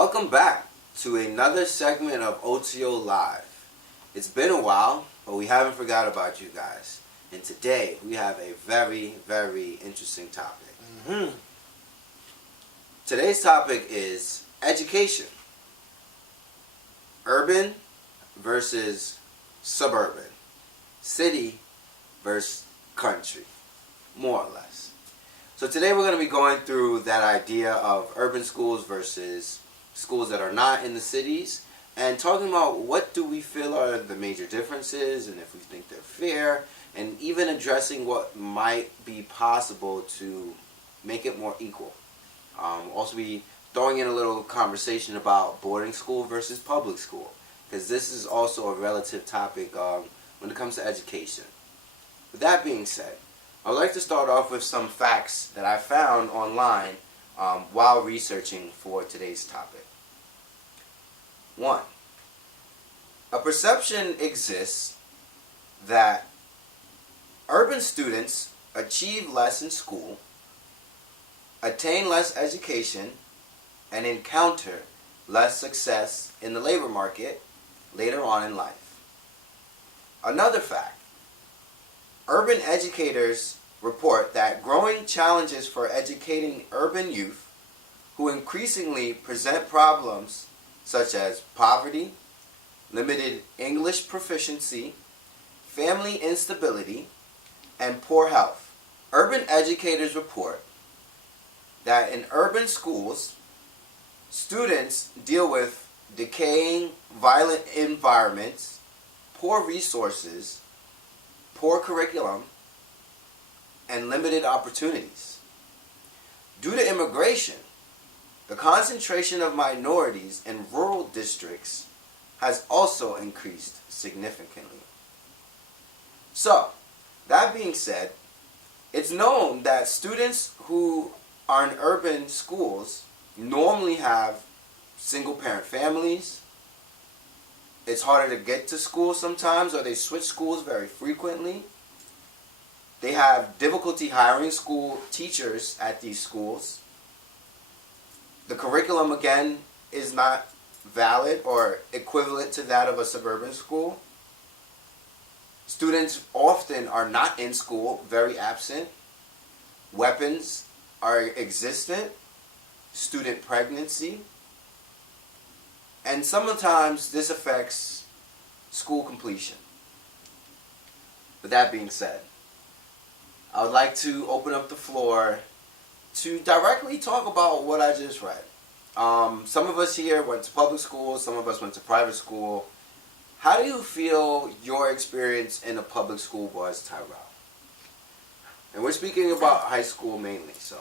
Welcome back to another segment of O.T.O Live. It's been a while, but we haven't forgot about you guys. And today we have a very, very interesting topic. Today's topic is education. Urban versus suburban. City versus country. More or less. So today we're going to be going through that idea of urban schools versus schools that are not in the cities, and talking about what do we feel are the major differences, and if we think they're fair, and even addressing what might be possible to make it more equal. Also be throwing in a little conversation about boarding school versus public school, because this is also a relative topic when it comes to education. With that being said, I would like to start off with some facts that I found online while researching for today's topic. 1. A perception exists that urban students achieve less in school, attain less education, and encounter less success in the labor market later on in life. Another fact. Urban educators report that growing challenges for educating urban youth who increasingly present problems such as poverty, limited English proficiency, family instability, and poor health. Urban educators report that in urban schools, students deal with decaying, violent environments, poor resources, poor curriculum, and limited opportunities. Due to immigration, the concentration of minorities in rural districts has also increased significantly. So, that being said, it's known that students who are in urban schools normally have single-parent families. It's harder to get to school sometimes, or they switch schools very frequently. They have difficulty hiring school teachers at these schools. The curriculum, again, is not valid or equivalent to that of a suburban school. Students often are not in school, very absent. Weapons are existent. Student pregnancy. And sometimes this affects school completion. With that being said, I would like to open up the floor to directly talk about what I just read. Some of us here went to public school, some of us went to private school. How do you feel your experience in a public school was, Tyrell? And we're speaking about high school mainly, so.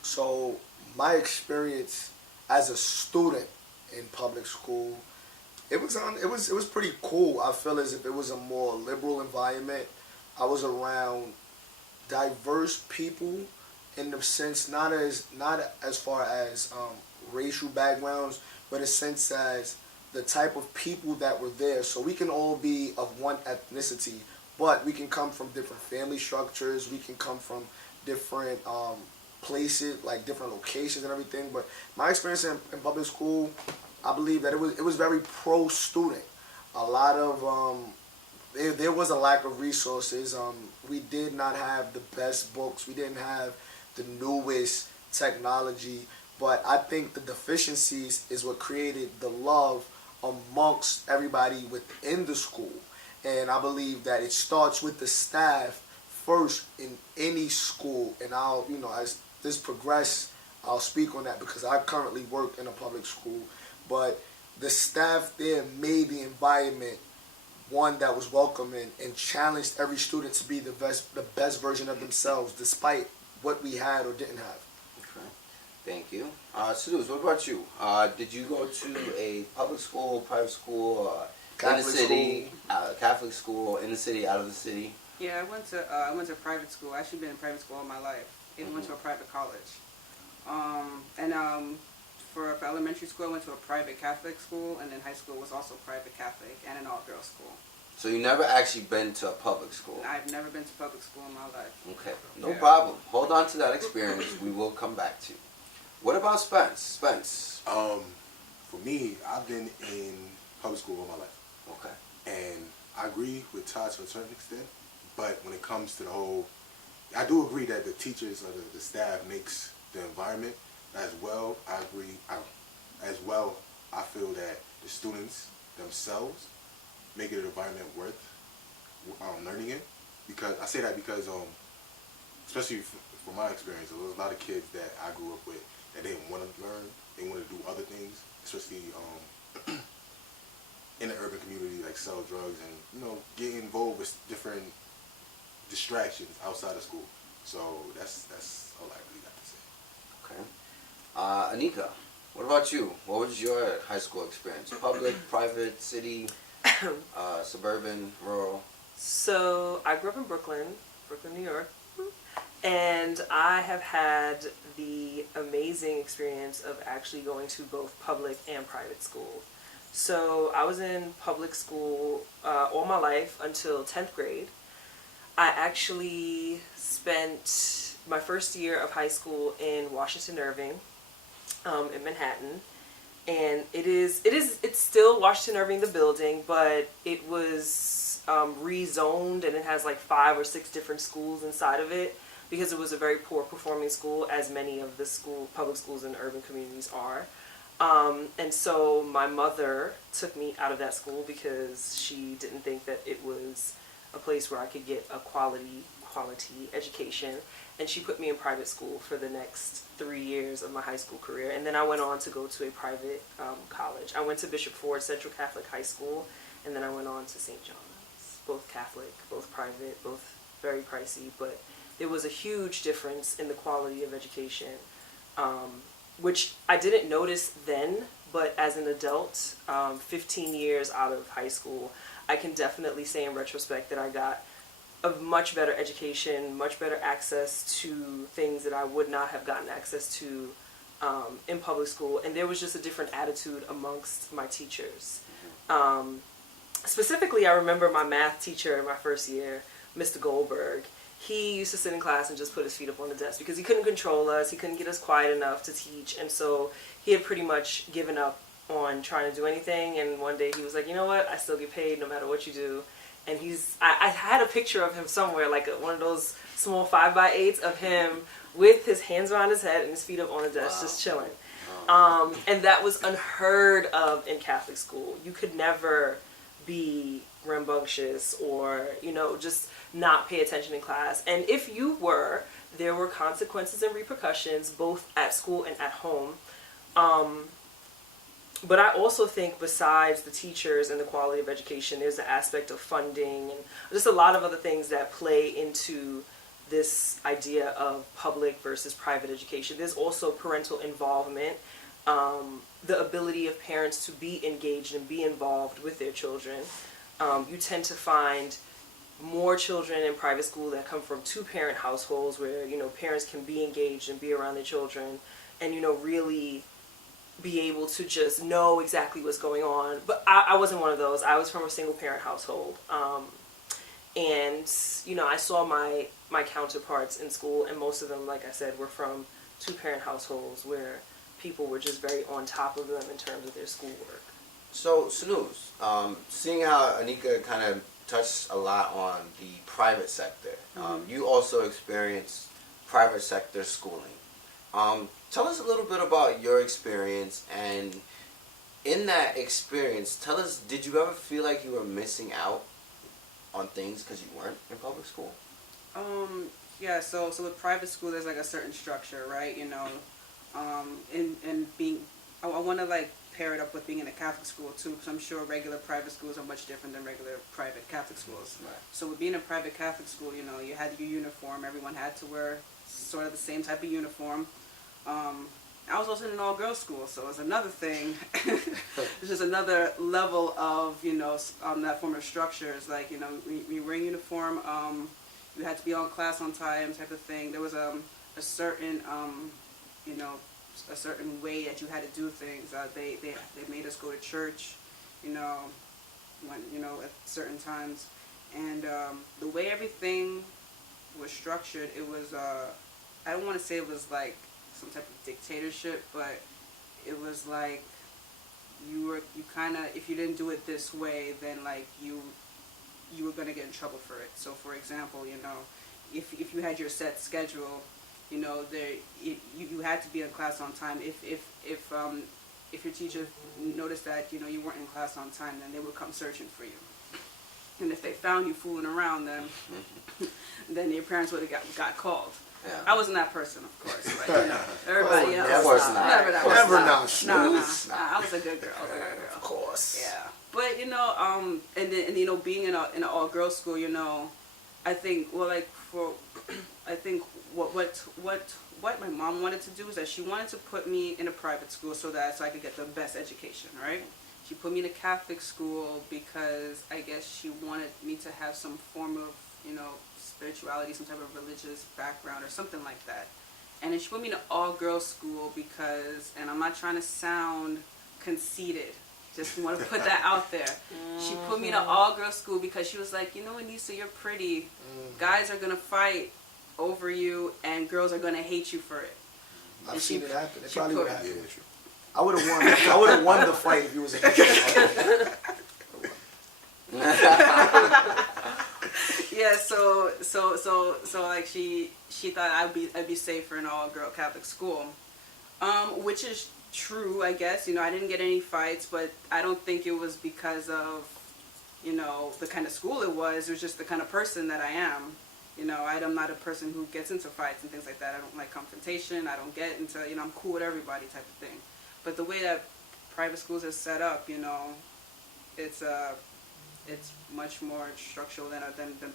So my experience as a student in public school, it was pretty cool. I feel as if it was a more liberal environment. I was around diverse people in the sense not as far as racial backgrounds, but in a sense as the type of people that were there. So we can all be of one ethnicity, but we can come from different family structures. We can come from different places, like different locations and everything. But my experience in public school, I believe that it was very pro-student. A lot of there was a lack of resources. We did not have the best books. We didn't have the newest technology. But I think the deficiencies is what created the love amongst everybody within the school. And I believe that it starts with the staff first in any school. And as this progress, I'll speak on that because I currently work in a public school. But the staff there made the environment one that was welcoming and challenged every student to be the best version of themselves, despite what we had or didn't have. Okay, thank you. Sudus, what about you? Did you go to a public school, private school, in the city, Catholic school, in the city, out of the city? Yeah, I went to private school. I've actually been in private school all my life. Even went to a private college. For elementary school, I went to a private Catholic school, and then high school was also private Catholic and an all-girls school. So you never actually been to a public school? I've never been to public school in my life. Okay, no problem. Hold on to that experience. We will come back to. What about Spence? Spence. For me, I've been in public school all my life. Okay. And I agree with Todd to a certain extent, but when it comes to the whole, I do agree that the teachers or the staff makes the environment as well. I agree. As well, I feel that the students themselves make it an environment worth learning in. Because I say that because, especially from my experience, there was a lot of kids that I grew up with that didn't want to learn. They wanted to do other things, especially in the urban community, like sell drugs and, you know, get involved with different distractions outside of school. So that's all I really got to say. Okay. Anika, what about you? What was your high school experience? Public, private, city, suburban, rural? So I grew up in Brooklyn, New York, and I have had the amazing experience of actually going to both public and private school. So I was in public school all my life until 10th grade. I actually spent my first year of high school in Washington Irving, in Manhattan. And it's still Washington Irving, the building, but it was rezoned, and it has like 5 or 6 different schools inside of it because it was a very poor performing school, as many of the public schools in urban communities are. And so my mother took me out of that school because she didn't think that it was a place where I could get a quality education. And she put me in private school for the next 3 years of my high school career. And then I went on to go to a private college. I went to Bishop Ford Central Catholic High School, and then I went on to St. John's. Both Catholic, both private, both very pricey, but there was a huge difference in the quality of education, which I didn't notice then, but as an adult, 15 years out of high school, I can definitely say in retrospect that I got a much better education, much better access to things that I would not have gotten access to in public school, and there was just a different attitude amongst my teachers. Specifically, I remember my math teacher in my first year, Mr. Goldberg. He used to sit in class and just put his feet up on the desk because he couldn't control us, he couldn't get us quiet enough to teach, and so he had pretty much given up on trying to do anything, and one day he was like, you know what, I still get paid no matter what you do. And I had a picture of him somewhere, like one of those small 5x8s of him with his hands around his head and his feet up on the desk, just chilling. And that was unheard of in Catholic school. You could never be rambunctious or, you know, just not pay attention in class. And if you were, there were consequences and repercussions both at school and at home. But I also think besides the teachers and the quality of education, there's the aspect of funding and just a lot of other things that play into this idea of public versus private education. There's also parental involvement, the ability of parents to be engaged and be involved with their children. You tend to find more children in private school that come from 2-parent households where, you know, parents can be engaged and be around their children and, you know, really be able to just know exactly what's going on. But I wasn't one of those. I was from a single parent household. And, you know, I saw my counterparts in school, and most of them, like I said, were from 2-parent households where people were just very on top of them in terms of their schoolwork. So, Snooze, seeing how Anika kind of touched a lot on the private sector, you also experienced private sector schooling. Tell us a little bit about your experience, and in that experience, tell us, did you ever feel like you were missing out on things because you weren't in public school? Yeah, so with private school, there's like a certain structure, right? You know, and being, I want to like pair it up with being in a Catholic school too, because I'm sure regular private schools are much different than regular private Catholic schools. Right. So with being in a private Catholic school, you know, you had your uniform. Everyone had to wear sort of the same type of uniform. I was also in an all-girls school, so it was another thing. It's just another level of, you know, that form of structure. It's like, you know, when you wear a uniform, you had to be on class on time type of thing. There was a certain, you know, a certain way that you had to do things. They made us go to church, you know, when, you know, at certain times. And the way everything was structured, it was, I don't want to say it was like some type of dictatorship, but it was like you kind of, if you didn't do it this way, then like you were going to get in trouble for it. So for example, you know, if you had your set schedule, you know, you had to be in class on time. If your teacher noticed that, you know, you weren't in class on time, then they would come searching for you. And if they found you fooling around, then your parents would have got called. Yeah. I wasn't that person, of course, but you know, everybody else. Of course not. Never that. Never was not. No, I was a good girl. Of course. Yeah, but you know, and you know, being in an all girls school, you know, I think, well, like I think what my mom wanted to do is that she wanted to put me in a private school so I could get the best education, right? She put me in a Catholic school because I guess she wanted me to have some form of, you know, spirituality, some type of religious background or something like that. And then she put me in an all-girls school because, and I'm not trying to sound conceited, just want to put that out there. She put me in an all-girls school because she was like, you know, Anissa, you're pretty. Guys are going to fight over you and girls are going to hate you for it. I've seen it happen. It she probably put- would happen. Yeah, true. I would have won. I would have won the fight if you was a Yeah, so like she thought I'd be safe in an all-girl Catholic school, which is true, I guess. You know, I didn't get any fights, but I don't think it was because of, you know, the kind of school it was. It was just the kind of person that I am. You know, I'm not a person who gets into fights and things like that. I don't like confrontation. I don't get into, you know, I'm cool with everybody type of thing. But the way that private schools are set up, you know, it's much more structural than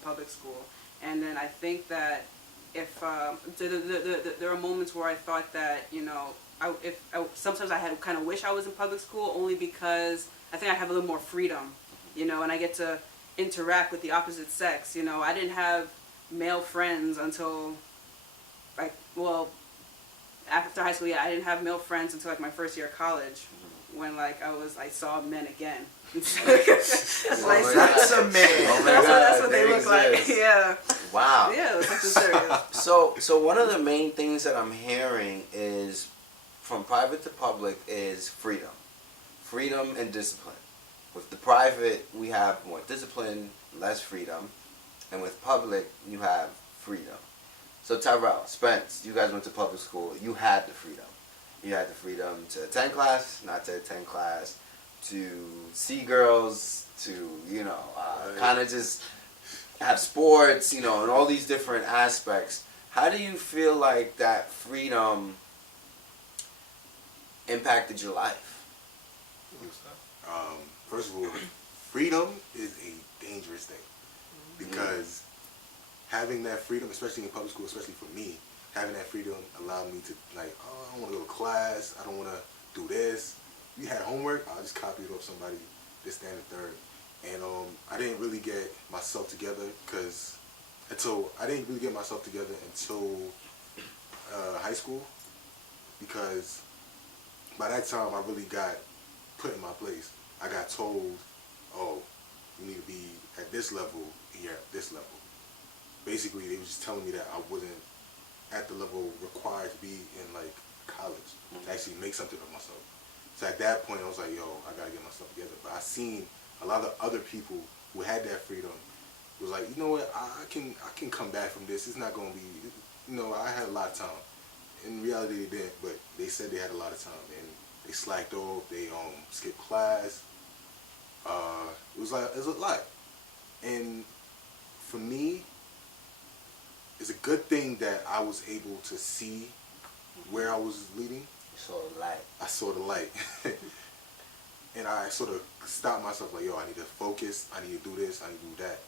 public school. And then I think that if there are moments where I thought that, you know, sometimes I had kind of wish I was in public school, only because I think I have a little more freedom, you know, and I get to interact with the opposite sex. You know, I didn't have male friends until, like, well, after high school, yeah, I didn't have male friends until like my first year of college, when like I saw men again. That's a man. Oh my That's God, what they look like. exist. Yeah. Wow. Yeah, it was something serious. So one of the main things that I'm hearing is from private to public is freedom and discipline. With the private, we have more discipline, less freedom, and with public, you have freedom. So Tyrell, Spence, you guys went to public school. You had the freedom. You had the freedom to attend class, not to attend class, to see girls, to, you know, kind of just have sports, you know, and all these different aspects. How do you feel like that freedom impacted your life? First of all, freedom is a dangerous thing, because having that freedom, especially in public school, especially for me, having that freedom allowed me to, like, oh, I don't want to go to class, I don't want to do this. You had homework, I'll just copy it off somebody, this, that, and the third. And I didn't really get myself together until high school, because by that time I really got put in my place. I got told, oh, you need to be at this level and you're at this level. Basically, they were just telling me that I wasn't at the level required to be in like college to actually make something of myself. So at that point, I was like, yo, I gotta get myself together. But I seen a lot of other people who had that freedom. It was like, you know what, I can come back from this. It's not gonna be, you know, I had a lot of time. In reality, they didn't, but they said they had a lot of time, and they slacked off. They skipped class. It was a lot, and for me, it's a good thing that I was able to see where I was leading. You saw the light. I saw the light. And I sort of stopped myself like, yo, I need to focus, I need to do this, I need to do that.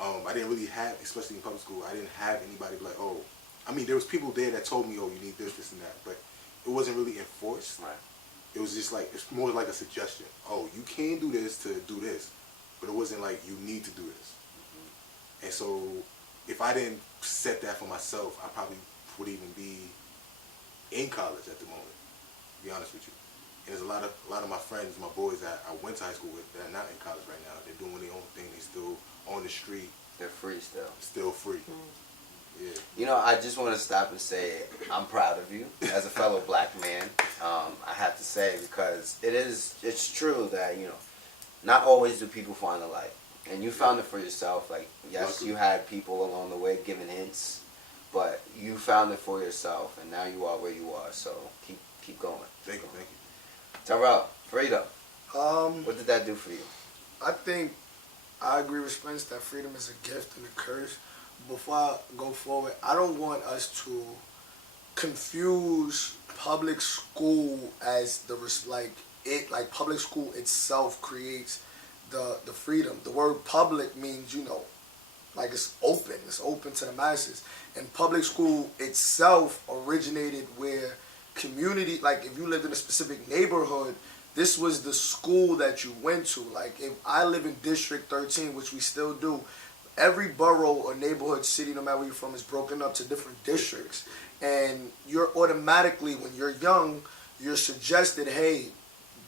I didn't really have, especially in public school, I didn't have anybody be like, oh, I mean, there was people there that told me, oh, you need this, this, and that, but it wasn't really enforced. Right. It was just like, it's more like a suggestion. Oh, you can do this to do this, but it wasn't like you need to do this. And so if I didn't set that for myself, I probably would even be in college at the moment, to be honest with you. And there's a lot of my friends, my boys that I went to high school with that are not in college right now. They're doing their own thing. They're still on the street. They're free still. Still free. Yeah. You know, I just want to stop and say I'm proud of you as a fellow black man. I have to say, because it's true that, you know, not always do people find the light. And you found it for yourself. Like, yes, Luckily. you had people along the way giving hints, but you found it for yourself, and now you are where you are. So keep going. Thank you. Terrell, freedom. Um, What did that do for you? I think I agree with Spence that freedom is a gift and a curse. Before I go forward, I don't want us to confuse public school as like public school itself creates the freedom. The word public means, you know, like it's open to the masses. And public school itself originated where community, like if you lived in a specific neighborhood, this was the school that you went to. Like if I live in District 13, which we still do, every borough or neighborhood, city, no matter where you're from, is broken up to different districts. And you're automatically, when you're young, you're suggested, hey,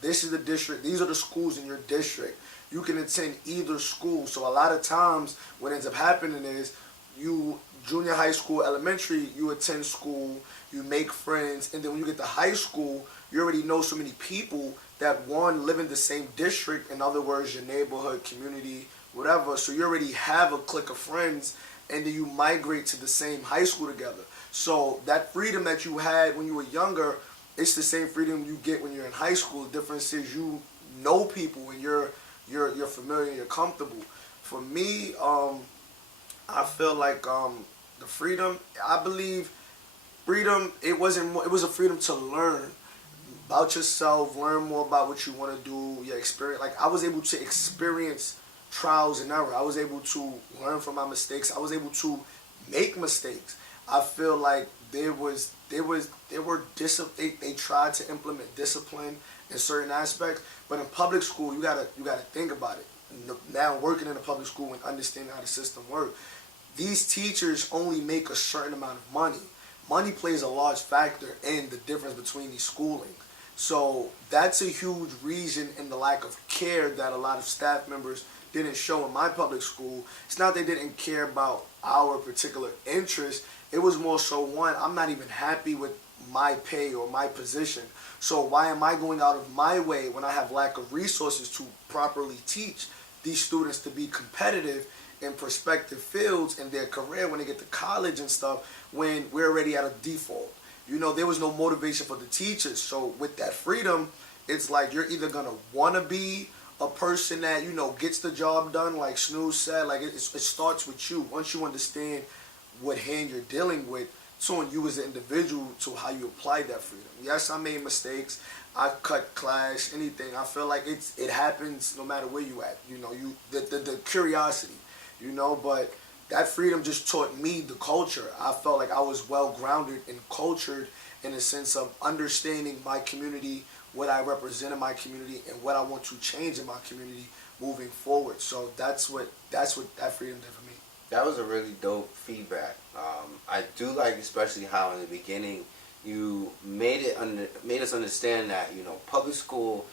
this is the district, these are the schools in your district. You can attend either school. So a lot of times what ends up happening is you, junior high school, elementary, you attend school, you make friends, and then when you get to high school, you already know so many people that, one, live in the same district, in other words, your neighborhood, community, whatever. So you already have a clique of friends, and then you migrate to the same high school together. So that freedom that you had when you were younger, it's the same freedom you get when you're in high school. The difference is you know people and you're familiar and you're comfortable. For me, I feel like the freedom, I believe freedom, it was a freedom to learn about yourself, learn more about what you want to do, your experience. Like I was able to experience trials and error. I was able to learn from my mistakes. I was able to make mistakes. I feel like they tried to implement discipline in certain aspects, but in public school you gotta think about it. Now working in a public school and understanding how the system works, these teachers only make a certain amount of money. Money plays a large factor in the difference between these schoolings. So that's a huge reason in the lack of care that a lot of staff members didn't show in my public school. It's not they didn't care about our particular interest. It was more so, one, I'm not even happy with my pay or my position. So why am I going out of my way when I have lack of resources to properly teach these students to be competitive in prospective fields in their career when they get to college and stuff, when we're already at a default? You know, there was no motivation for the teachers. So with that freedom, it's like you're either going to want to be a person that, you know, gets the job done, like Snooze said. Like it starts with you. Once you understand what hand you're dealing with, it's on you as an individual to how you apply that freedom. Yes, I made mistakes. I cut class, anything. I feel like it happens no matter where you at. You know, the curiosity, you know, but that freedom just taught me the culture. I felt like I was well grounded and cultured in a sense of understanding my community, what I represent in my community, and what I want to change in my community moving forward. So that's what that freedom did for me. That was a really dope feedback. I do like especially how in the beginning you made us understand that, you know, public school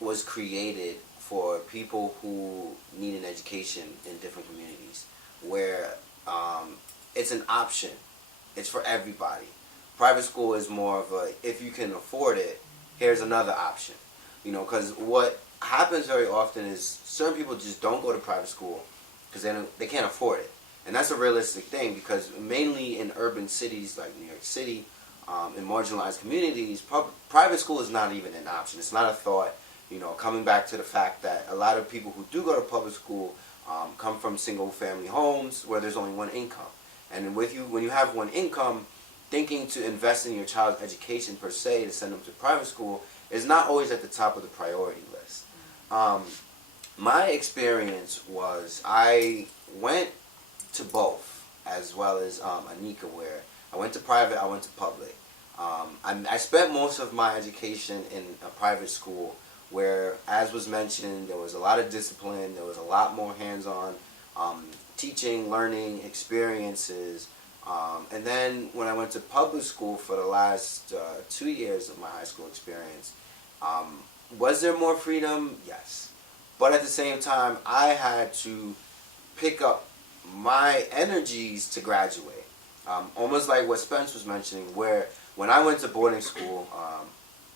was created for people who need an education in different communities, where it's an option. It's for everybody. Private school is more of a, if you can afford it, here's another option. You know, because what happens very often is certain people just don't go to private school because they can't afford it. And that's a realistic thing, because mainly in urban cities like New York City, in marginalized communities, private school is not even an option. It's not a thought. You know, coming back to the fact that a lot of people who do go to public school come from single-family homes where there's only one income. And when you have one income, thinking to invest in your child's education per se to send them to private school is not always at the top of the priority list. My experience was I went to both, as well as Anika, where I went to private, I went to public. I spent most of my education in a private school where, as was mentioned, there was a lot of discipline, there was a lot more hands-on teaching, learning, experiences. And then when I went to public school for the last 2 years of my high school experience, was there more freedom? Yes. But at the same time, I had to pick up my energies to graduate. Almost like what Spence was mentioning, where when I went to boarding school,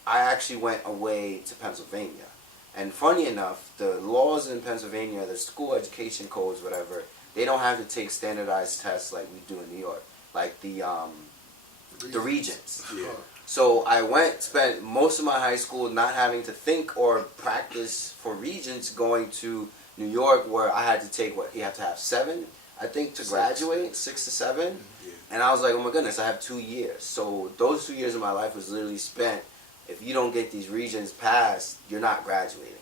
I actually went away to Pennsylvania. And funny enough, the laws in Pennsylvania, the school education codes, whatever, they don't have to take standardized tests like we do in New York, like the regents. Yeah. So I spent most of my high school not having to think or practice for regents, going to New York, where I had to take you have to have 7, I think, to graduate, 6 to 7. Yeah. And I was like, oh my goodness, I have 2 years. So those 2 years of my life was literally spent, if you don't get these regents passed, you're not graduating.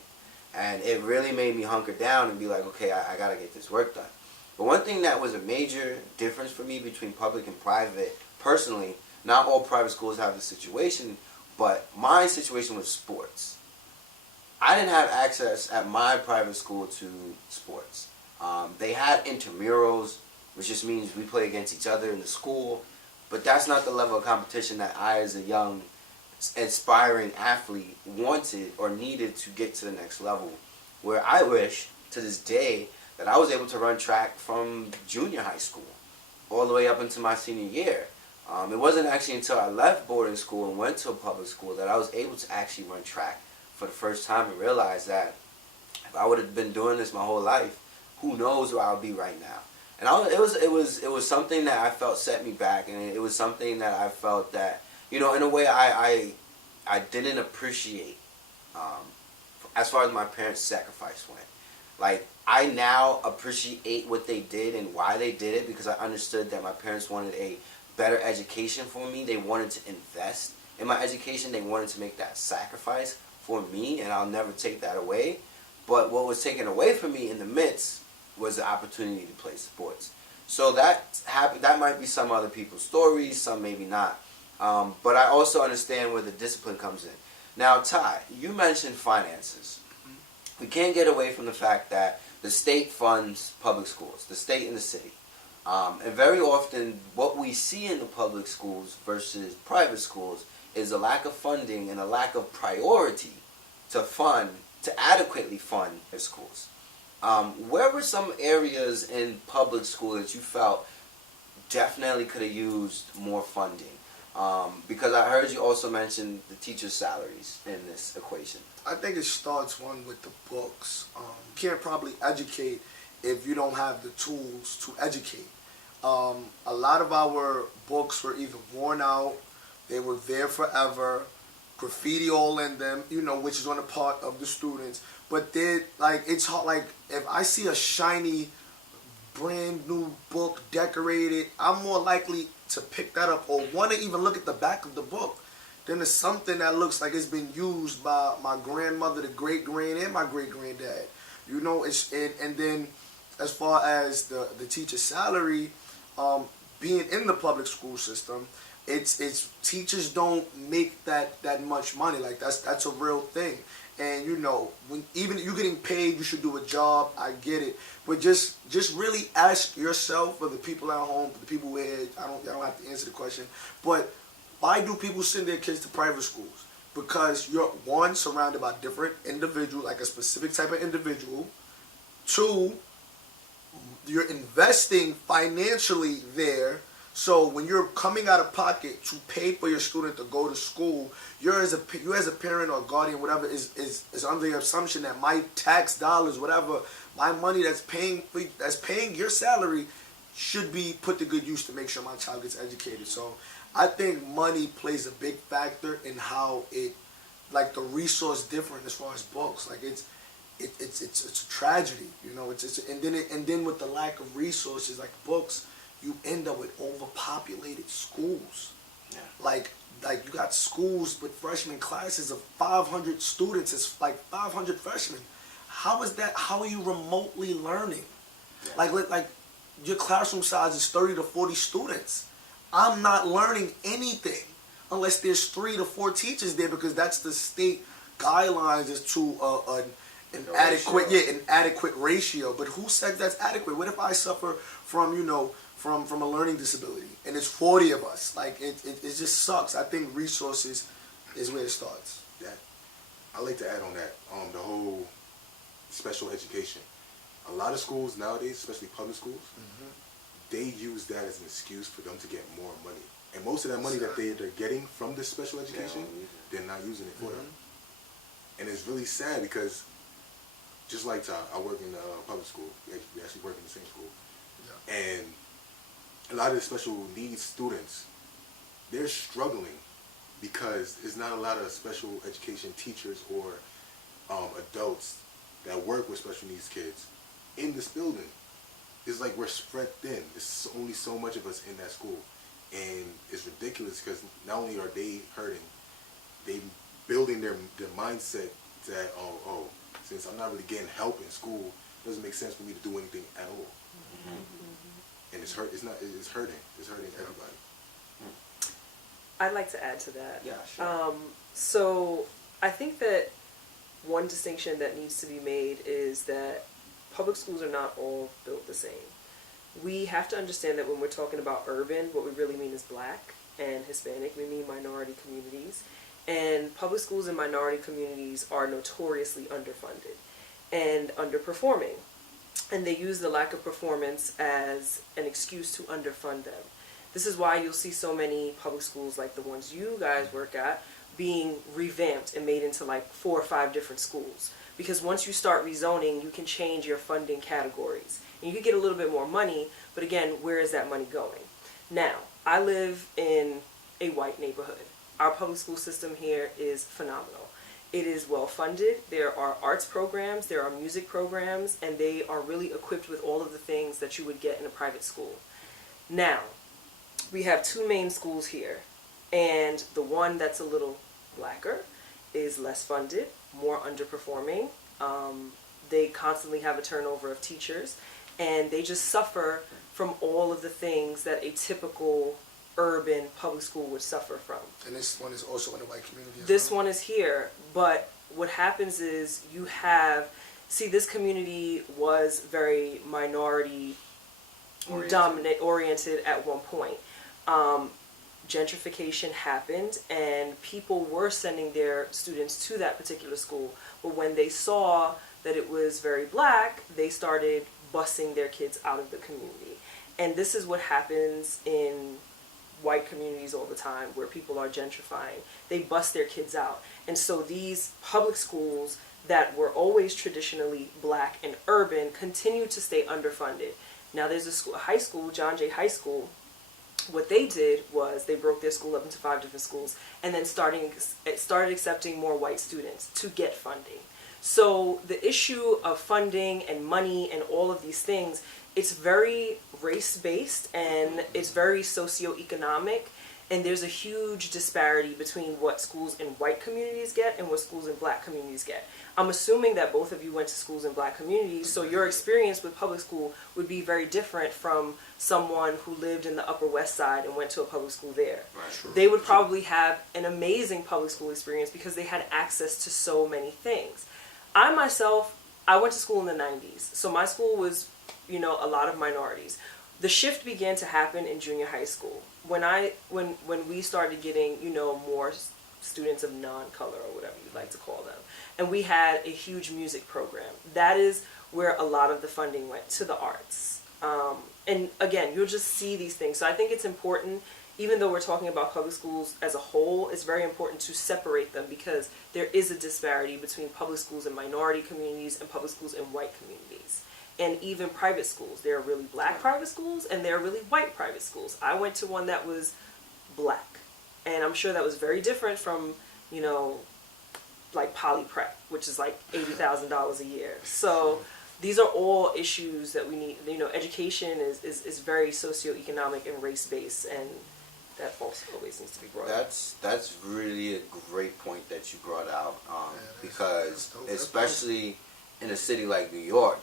And it really made me hunker down and be like, okay, I got to get this work done. But one thing that was a major difference for me between public and private, personally, not all private schools have this situation, but my situation was sports. I didn't have access at my private school to sports. They had intramurals, which just means we play against each other in the school, but that's not the level of competition that I, as a young, aspiring athlete, wanted or needed to get to the next level. Where I wish, to this day, that I was able to run track from junior high school all the way up into my senior year. It wasn't actually until I left boarding school and went to a public school that I was able to actually run track for the first time and realize that if I would have been doing this my whole life, who knows where I'll be right now. And it was something that I felt set me back, and it was something that I felt that, in a way I didn't appreciate as far as my parents' sacrifice went. Like, I now appreciate what they did and why they did it, because I understood that my parents wanted a better education for me. They wanted to invest in my education. They wanted to make that sacrifice for me, and I'll never take that away. But what was taken away from me in the midst was the opportunity to play sports. So that might be some other people's stories, some maybe not. But I also understand where the discipline comes in. Now, Ty, you mentioned finances. We can't get away from the fact that the state funds public schools, the state and the city. And very often what we see in the public schools versus private schools is a lack of funding and a lack of priority to adequately fund their schools. Where were some areas in public school that you felt definitely could have used more funding? Because I heard you also mention the teachers' salaries in this equation. I think it starts with the books. You can't probably educate if you don't have the tools to educate. A lot of our books were either worn out, they were there forever, graffiti all in them, which is on the part of the students. But it's hard. Like, if I see a shiny, brand new book decorated, I'm more likely to pick that up or want to even look at the back of the book than it's something that looks like it's been used by my grandmother, the great-grand, and my great-granddad. And then as far as the teacher's salary, being in the public school system, it's teachers don't make that much money. Like, that's a real thing. And when even you're getting paid, you should do a job. I get it, but just really ask yourself, for the people at home, for the people who here, I don't have to answer the question, but why do people send their kids to private schools? Because you're, one, surrounded by different individuals, like a specific type of individual. 2, you're investing financially there. So when you're coming out of pocket to pay for your student to go to school, you as a parent or guardian, whatever, is under the assumption that my tax dollars, whatever, my money that's paying your salary, should be put to good use to make sure my child gets educated. So I think money plays a big factor in how the resource different as far as books. Like, it's a tragedy, and then with the lack of resources like books, you end up with overpopulated schools. Yeah. Like you got schools with freshman classes of 500 students. It's like 500 freshmen. How is that? How are you remotely learning? Yeah. Like your classroom size is 30 to 40 students. I'm not learning anything unless there's 3 to 4 teachers there, because that's the state guidelines as to an adequate ratio. But who said that's adequate? What if I suffer from from a learning disability and it's 40 of us? Like, it just sucks. I think resources is where it starts. Yeah, I'd like to add on that, the whole special education. A lot of schools nowadays, especially public schools, they use that as an excuse for them to get more money. And most of that money that they're getting from this special education, they're not using it for them. And it's really sad because, just like Todd, I work in public school. We actually work in the same school. Yeah. And a lot of the special needs students, they're struggling because there's not a lot of special education teachers or adults that work with special needs kids in this building. It's like we're spread thin. There's only so much of us in that school. And it's ridiculous because not only are they hurting, they building their mindset that, oh, since I'm not really getting help in school, it doesn't make sense for me to do anything at all. And it's hurting. It's hurting everybody. I'd like to add to that. Yeah, sure. So I think that one distinction that needs to be made is that public schools are not all built the same. We have to understand that when we're talking about urban, what we really mean is Black and Hispanic. We mean minority communities. And public schools in minority communities are notoriously underfunded and underperforming. And they use the lack of performance as an excuse to underfund them. This is why you'll see so many public schools like the ones you guys work at being revamped and made into like 4 or 5 different schools. Because once you start rezoning, you can change your funding categories. And you can get a little bit more money, but again, where is that money going? Now, I live in a white neighborhood. Our public school system here is phenomenal. It is well funded. There are arts programs, there are music programs, and they are really equipped with all of the things that you would get in a private school. Now, we have 2 main schools here, and the one that's a little blacker is less funded, more underperforming. They constantly have a turnover of teachers, and they just suffer from all of the things that a typical urban public school would suffer from. And this one is also in the white community as This well? one is here, but what happens is you have, see, this community was very minority oriented at one point. Gentrification happened and people were sending their students to that particular school, but when they saw that it was very Black, they started busing their kids out of the community. And this is what happens in white communities all the time, where people are gentrifying. They bust their kids out. And so these public schools that were always traditionally Black and urban continue to stay underfunded. Now there's a high school, John Jay High School. What they did was they broke their school up into 5 different schools and then started accepting more white students to get funding. So the issue of funding and money and all of these things, it's very race-based and it's very socioeconomic, and there's a huge disparity between what schools in white communities get and what schools in Black communities get. I'm assuming that both of you went to schools in Black communities, so your experience with public school would be very different from someone who lived in the Upper West Side and went to a public school there. Right. They would probably have an amazing public school experience because they had access to so many things. I myself, I went to school in the 90s, so my school was, a lot of minorities. The shift began to happen in junior high school. When we started getting, more students of non-color or whatever you'd like to call them. And we had a huge music program. That is where a lot of the funding went, to the arts. And again, you'll just see these things. So I think it's important, even though we're talking about public schools as a whole, it's very important to separate them because there is a disparity between public schools in minority communities and public schools in white communities. And even private schools. There are really Black private schools and there are really white private schools. I went to one that was Black. And I'm sure that was very different from, like Poly Prep, which is like $80,000 a year. So these are all issues that we need. Education is very socioeconomic and race-based, and that also always needs to be brought up. That's really a great point that you brought out, because especially in a city like New York,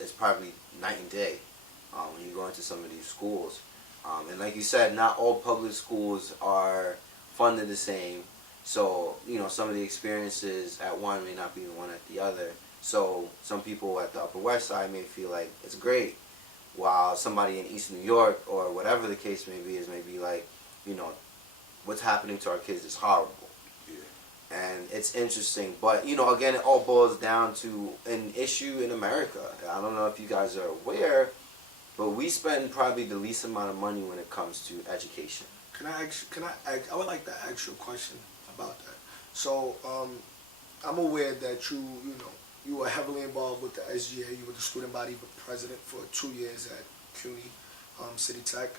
it's probably night and day when you go into some of these schools. And like you said, not all public schools are funded the same. So, some of the experiences at one may not be the one at the other. So some people at the Upper West Side may feel like it's great, while somebody in East New York or whatever the case may be is maybe like, what's happening to our kids is horrible. Yeah. And it's interesting. But, again, it all boils down to an issue in America. I don't know if you guys are aware, but we spend probably the least amount of money when it comes to education. I would like to ask you a question about that. So, I'm aware that you were heavily involved with the SGA. You were the student body president for 2 years at CUNY City Tech.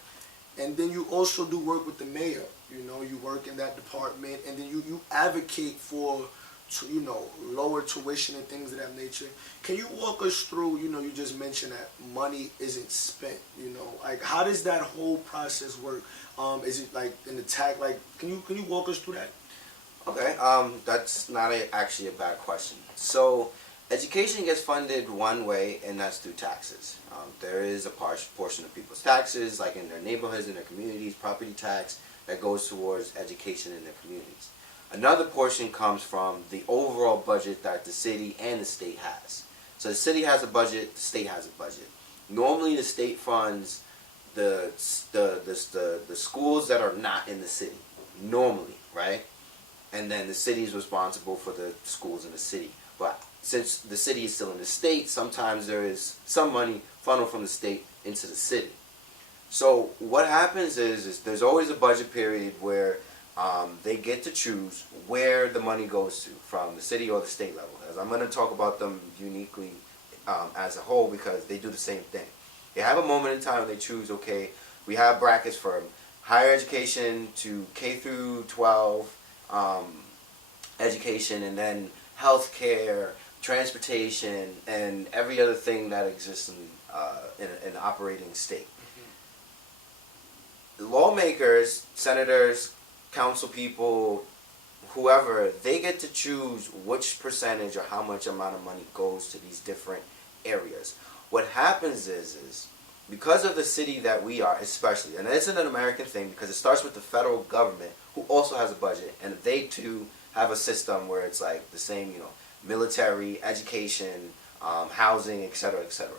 And then you also do work with the mayor. You work in that department, and then you advocate for, lower tuition and things of that nature. Can you walk us through, you just mentioned that money isn't spent, like how does that whole process work? Is it like in the tag, like, can you walk us through that? Okay, that's not actually a bad question. So, education gets funded one way, and that's through taxes. There is a portion of people's taxes, like in their neighborhoods, in their communities, property tax, that goes towards education in their communities. Another portion comes from the overall budget that the city and the state has. So the city has a budget, the state has a budget. Normally the state funds the schools that are not in the city, normally, right? And then the city is responsible for the schools in the city. But since the city is still in the state, sometimes there is some money funneled from the state into the city. So what happens is there's always a budget period where they get to choose where the money goes to, from the city or the state level. As I'm going to talk about them uniquely as a whole, because they do the same thing. They have a moment in time when they choose, okay, we have brackets from higher education to K through 12 education, and then healthcare, transportation, and every other thing that exists in an operating state. Lawmakers, senators, council people, whoever, they get to choose which percentage or how much amount of money goes to these different areas. What happens is because of the city that we are, especially, and it's an American thing because it starts with the federal government, who also has a budget, and they too have a system where it's like the same, military, education, housing, etc., etc.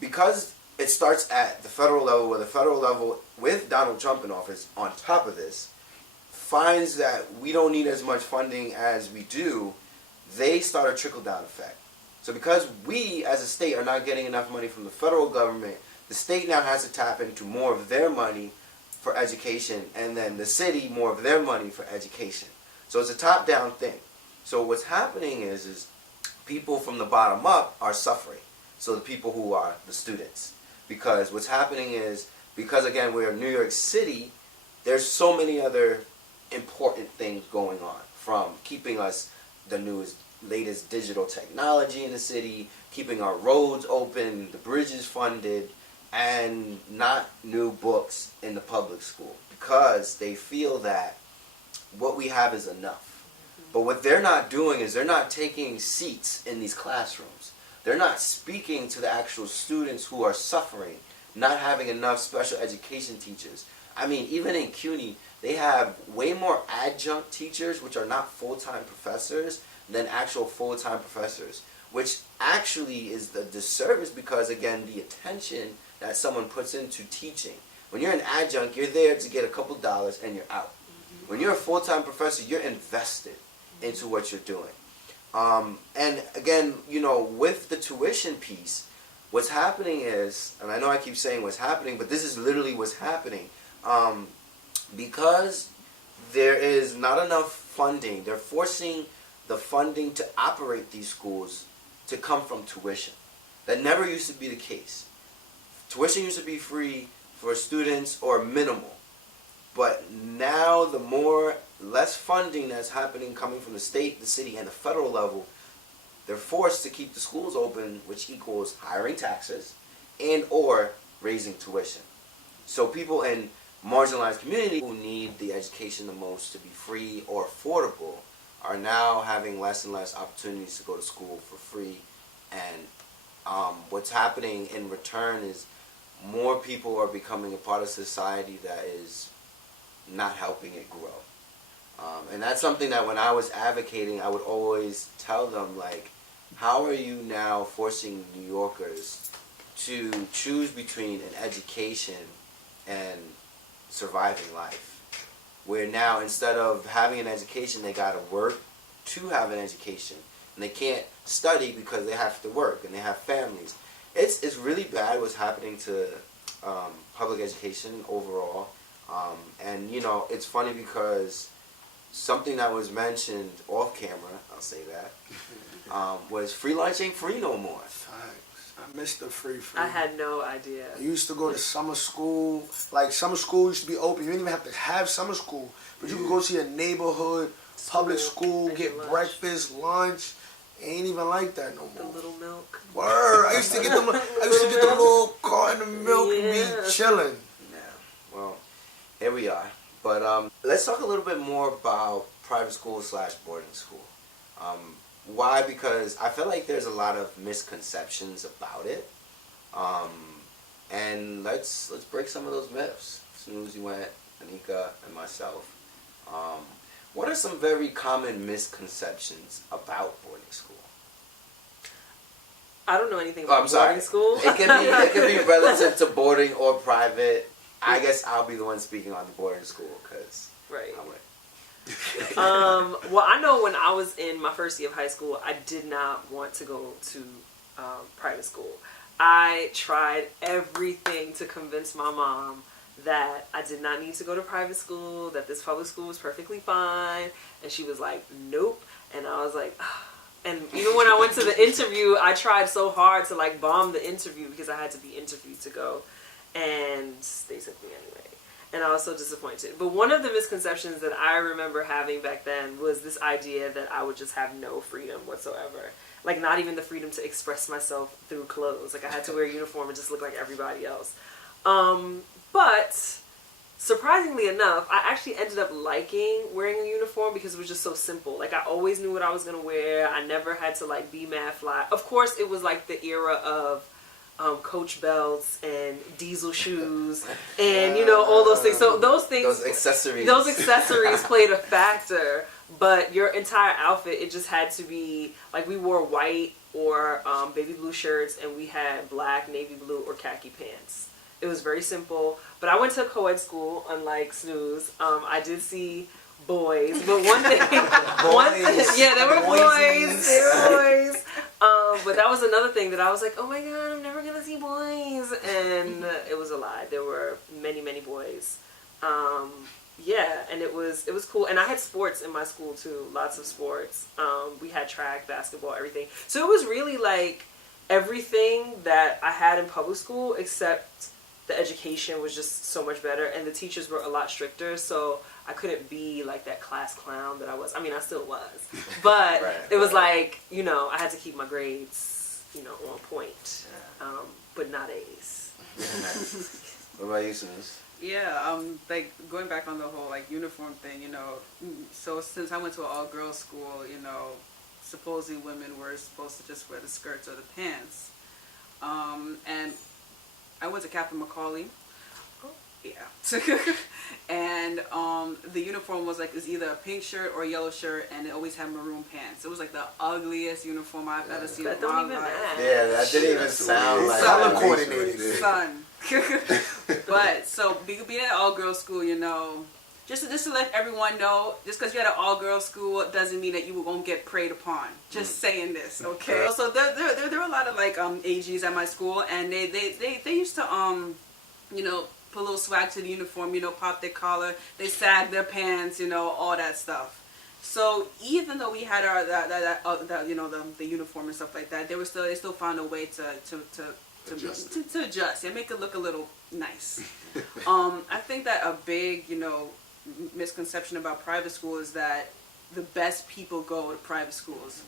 Because it starts at the federal level, where the federal level, with Donald Trump in office, on top of this, finds that we don't need as much funding as we do, they start a trickle-down effect. So because we, as a state, are not getting enough money from the federal government, the state now has to tap into more of their money for education, and then the city more of their money for education. So it's a top-down thing. So what's happening is people from the bottom up are suffering. So the people who are the students. Because what's happening is, because again, we're in New York City, there's so many other important things going on, from keeping us the latest digital technology in the city, keeping our roads open, the bridges funded, and not new books in the public school, because they feel that what we have is enough. But what they're not doing is they're not taking seats in these classrooms. They're not speaking to the actual students who are suffering, not having enough special education teachers. I mean, even in CUNY, they have way more adjunct teachers, which are not full-time professors, than actual full-time professors, which actually is the disservice, because, again, the attention that someone puts into teaching. When you're an adjunct, you're there to get a couple dollars and you're out. When you're a full-time professor, you're invested into what you're doing. And again, with the tuition piece, what's happening is, and I know I keep saying what's happening, but this is literally what's happening. Because there is not enough funding, they're forcing the funding to operate these schools to come from tuition. That never used to be the case. Tuition used to be free for students, or minimal. But now less funding that's happening coming from the state, the city, and the federal level, they're forced to keep the schools open, which equals hiring taxes and or raising tuition. So people in marginalized communities who need the education the most to be free or affordable are now having less and less opportunities to go to school for free. And what's happening in return is more people are becoming a part of society that is not helping it grow. And that's something that when I was advocating, I would always tell them, like, how are you now forcing New Yorkers to choose between an education and surviving life? Where now, instead of having an education, they got to work to have an education. And they can't study because they have to work and they have families. It's really bad what's happening to public education overall. And, you know, it's funny because something that was mentioned off camera, I'll say that, was free lunch ain't free no more. Facts. I missed the free. I had no idea. I used to go to summer school. Like, summer school used to be open. You didn't even have to have summer school. But you could go to your neighborhood, public school, and get lunch. breakfast, lunch. Ain't even like that no The more. little milk. Word. I used to get the little carton of milk and Yeah. be chilling. Yeah, well, here we are. But let's talk a little bit more about private school / boarding school. Why? Because I feel like there's a lot of misconceptions about it. And let's break some of those myths. Snooze, you went, Anika, and myself. What are some very common misconceptions about boarding school? I don't know anything Oh, about I'm sorry. boarding school. It can be relative to boarding or private. I guess I'll be the one speaking on the boarding school because Right. I went. Well, I know when I was in my first year of high school, I did not want to go to private school. I tried everything to convince my mom that I did not need to go to private school, that this public school was perfectly fine, and she was like, nope. And I was like, ugh. And even when I went to the interview, I tried so hard to like bomb the interview because I had to be interviewed to go, and they took me anyway. And I was so disappointed. But one of the misconceptions that I remember having back then was this idea that I would just have no freedom whatsoever. Like, not even the freedom to express myself through clothes. Like, I had to wear a uniform and just look like everybody else. But surprisingly enough, I actually ended up liking wearing a uniform because it was just so simple. Like, I always knew what I was going to wear. I never had to, like, be mad fly. Of course, it was, like, the era of Coach belts and diesel shoes and, you know, all those things. So those accessories played a factor. But your entire outfit, it just had to be, like, we wore white or baby blue shirts, and we had black, navy blue, or khaki pants. It was very simple. But I went to a co-ed school, unlike Snooze. I did see boys, but yeah, there were boys. But that was another thing that I was like, oh my god, I'm never gonna see boys, and it was a lie. There were many, many boys. Yeah, and it was cool. And I had sports in my school too, lots of sports. We had track, basketball, everything. So it was really like everything that I had in public school, except the education was just so much better, and the teachers were a lot stricter, so I couldn't be like that class clown that I was. I mean, I still was, but it was like, you know, I had to keep my grades, you know, on point, but not A's. What about you, Snooze? Yeah, like going back on the whole like uniform thing, you know, so since I went to an all-girls school, you know, supposedly women were supposed to just wear the skirts or the pants, and I went to Captain Macaulay. Yeah. And the uniform was like, it's either a pink shirt or a yellow shirt, and it always had maroon pants. It was like the ugliest uniform I've ever seen in my life. Yeah, that didn't even sound like color coordinated. Son. But so being at an all-girls school, you know, just to let everyone know, just because you're at an all-girls school doesn't mean that you won't get preyed upon. Just saying this, okay? So there were a lot of like AGs at my school, and they used to you know, put a little swag to the uniform, you know, pop their collar, they sag their pants, you know, all that stuff. So even though we had our that you know, the uniform and stuff like that, they still found a way to adjust and make it look a little nice. I think that a big, you know, misconception about private school is that the best people go to private schools,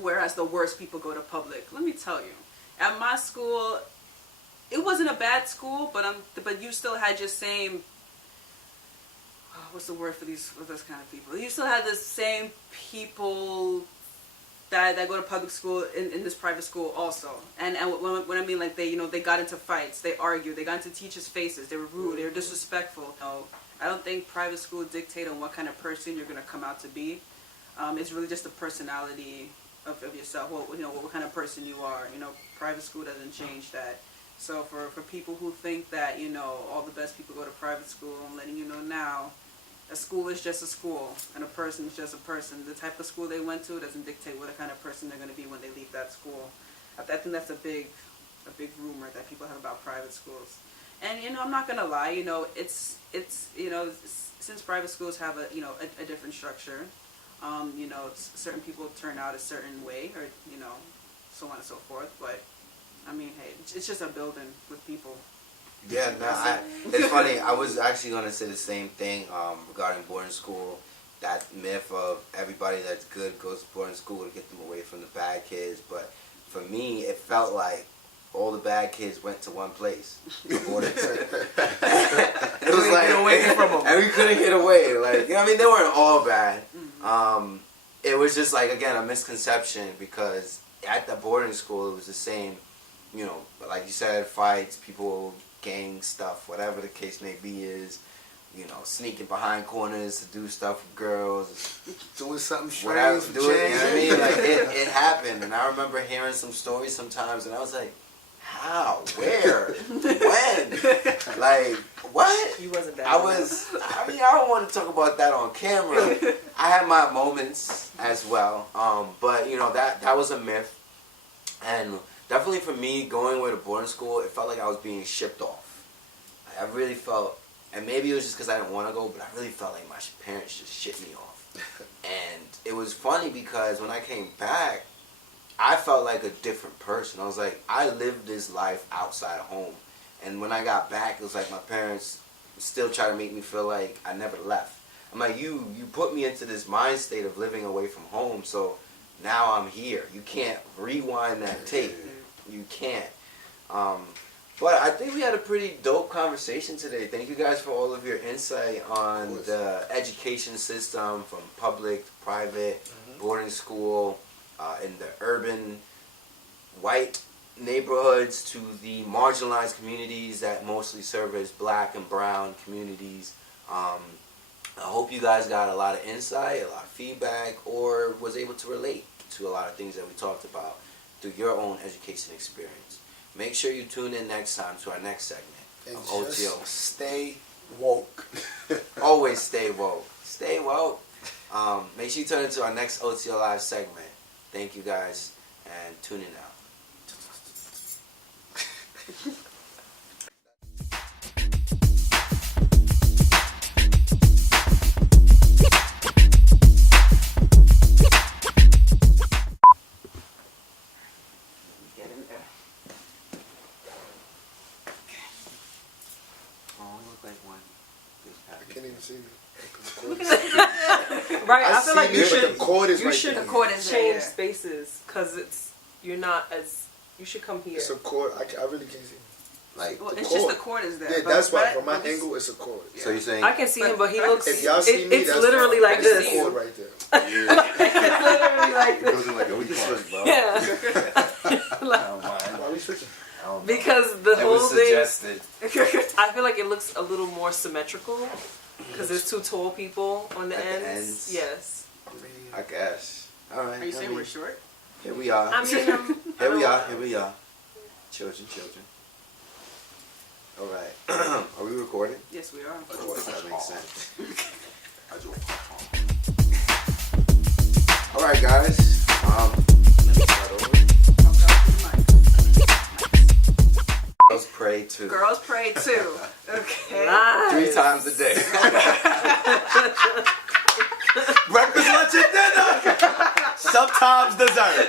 whereas the worst people go to public. Let me tell you, at my school, it wasn't a bad school, but you still had your same, what's the word for those kind of people? You still had the same people that go to public school in this private school also. And when I mean like they got into fights, they argued, they got into teachers' faces, they were rude, they were disrespectful. I don't think private school dictate on what kind of person you're going to come out to be. It's really just the personality of yourself, what kind of person you are. You know, private school doesn't change that. So for people who think that, you know, all the best people go to private school, I'm letting you know now, a school is just a school, and a person is just a person. The type of school they went to doesn't dictate what kind of person they're going to be when they leave that school. I think that's a big a big rumor that people have about private schools. And I'm not gonna lie, it's since private schools have a different structure, certain people turn out a certain way, or so on and so forth. But I mean, hey, it's just a building with people. Yeah, no, it's funny. I was actually going to say the same thing regarding boarding school. That myth of everybody that's good goes to boarding school to get them away from the bad kids. But for me, it felt like all the bad kids went to one place, a boarding school. It was like, get away from them. and we couldn't get away. Like, I mean, they weren't all bad. It was just like, again, a misconception, because at the boarding school it was the same. Like you said, fights, people, gang stuff, whatever the case may be, is sneaking behind corners to do stuff with girls, Doing something whatever, strange. do it. You know what I mean? Like it happened, and I remember hearing some stories sometimes, and I was like, how, where, when, like what? You wasn't bad. I mean, I don't want to talk about that on camera. I had my moments as well, but that was a myth, and definitely for me, going with a boarding school, it felt like I was being shipped off. I really felt, and maybe it was just because I didn't want to go, but I really felt like my parents just shipped me off. And it was funny because when I came back, I felt like a different person. I was like, I lived this life outside of home. And when I got back, it was like my parents still try to make me feel like I never left. I'm like, you put me into this mind state of living away from home, so now I'm here. You can't rewind that tape. You can't. But I think we had a pretty dope conversation today. Thank you guys for all of your insight on the education system, from public to private, boarding school, in the urban white neighborhoods to the marginalized communities that mostly serve as black and brown communities. I hope you guys got a lot of insight, a lot of feedback, or was able to relate to a lot of things that we talked about through your own education experience. Make sure you tune in next time to our next segment And of O.T.O. just stay woke. Always stay woke. Stay woke. Make sure you tune into our next O.T.O. Live segment. Thank you guys, and tune in out. Get in there. Oh, we look like one. I can't even see me. Right, I, I feel see like you, but the cord is you right should there. The cord is there, change yeah. spaces, because you're not as, you should come here. It's a cord. I really can't see. Like, Well, The it's cord. just the cord is there. Yeah, but- that's why. but- From my but this- angle, it's a cord. so you're saying I can see him, but he But looks. If y'all see me, it's that's literally fine. like That's this. the cord right there. It's literally like It this. goes in like a week, bro. Yeah, Why are we switching? because the it whole was thing. suggested. I feel like it looks a little more symmetrical because there's two tall people on the At the ends. ends. Yes. I guess. All right. Are you saying we're short? Here we are. I mean, Here we are. Here we are. Children. All right. Are we recording? Yes, we are. Of course, that makes sense. I do. All right, guys. Let me start over. Girls pray too. Girls pray too. Okay. Lies. 3 times a day. Breakfast, lunch, and dinner. Sometimes dessert.